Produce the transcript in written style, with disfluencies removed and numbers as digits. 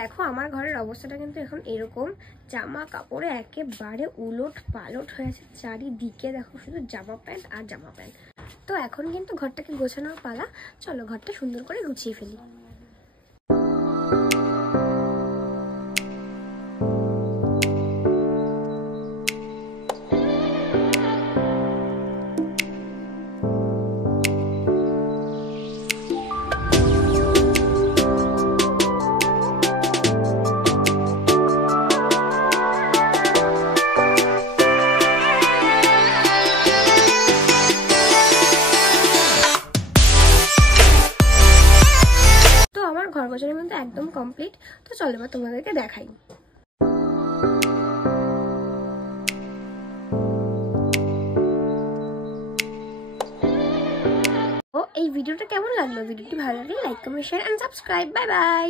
দেখো আমার ঘরের অবস্থাটা কিন্তু এখন এরকম, জামা কাপড়ে একেবারে উলট পালট হয়েছে চারিদিকে। দেখো শুধু জামা প্যান্ট আর জামা প্যান্ট। তো এখন কিন্তু ঘরটাকে গোছানোর পালা। চলো ঘরটা সুন্দর করে গুছিয়ে ফেলি। ঘর গোছানোর মধ্যে একদম কমপ্লিট। তো চলো এবার তোমাদেরকে দেখাই। এই ভিডিওটা কেমন লাগলো? ভিডিওটি ভালো লাগলে like comment share and subscribe. Bye by.